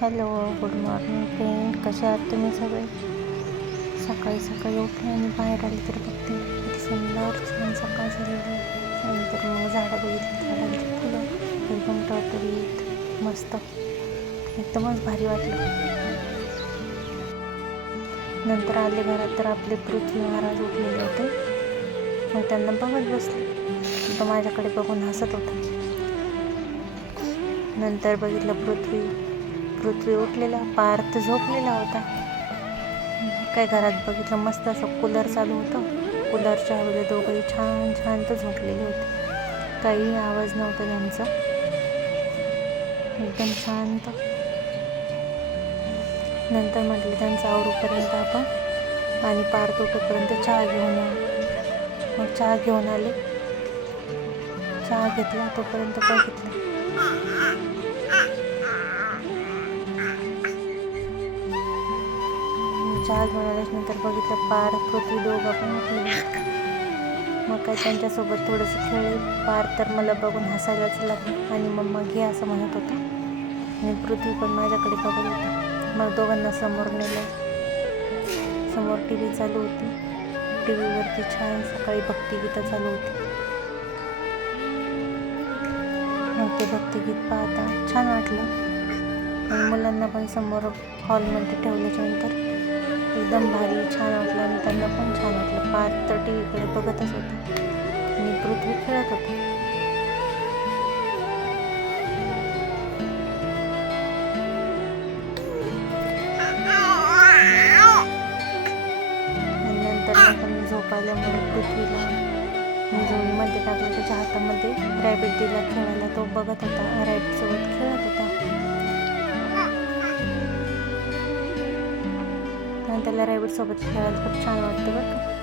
Hello, good morning friend. कशा आहात तुम्ही सगळे? सकाळी सकाळी उठले आणि बाहेर आले तर बघते किती सुंदर छान सकाळ झालेली आहे. नंतर मग झाडं बघितली, झाडांची फुलं एकदम टवटवीत मस्त, एकदमच भारी वाटलं. नंतर आले घरात तर आपले पृथ्वी महाराज उठलेले होते. मग त्यांना बघत बसले, तो माझ्याकडे बघून हसत होता. नंतर बघितलं पृथ्वी उठलेला, पार्थ झोपलेला होता. काय घरात बघितलं मस्त असं कूलर चालू होतं. कूलरच्या हवेला दोघंही छान छान तर झोपलेले होते. काही आवाज नव्हता त्यांचा, एकदम शांत. नंतर म्हटलं त्यांचं आवरूपर्यंत आपण आणि पार्थ उठेपर्यंत चहा घेऊन येऊ. मग चहा घेऊन आले, चहा घेतला. तोपर्यंत बघितलं चहा घेऊन आल्यानंतर बघितलं पार्थ पृथ्वी दोघं पण उठलेले. मग काय त्यांच्यासोबत थोडंसं खेळले. पार्थ तर मला बघून हसायलाच लागला आणि मम्मा घे असं म्हणत होता आणि पृथ्वी पण माझ्याकडे बघत होता. मग दोघांना समोर नेलं. समोर टी व्ही चालू होती. टी व्हीवरती छान सकाळी भक्तिगीतं चालू होती. मग ते भक्तिगीत पाहता छान वाटलं आणि मुलांना पण समोर हॉलमध्ये ठेवल्याच्यानंतर एकदम भारी छान वाटलं आणि त्यांना पण छान वाटलं. पार्थ तर टी व्हीकडे बघतच होता आणि पृथ्वी खेळत होता. आणि नंतर आपण झोप आल्यामुळे पृथ्वीला मी झोळीमध्ये टाकलं. त्याच्या हातामध्ये रॅबिट दिला खेळायला. तो बघत होता, रॅबिटसोबत खेळत होता. आणि त्याला रॅबिटसोबत खेळायला खूप छान वाटतं बरं.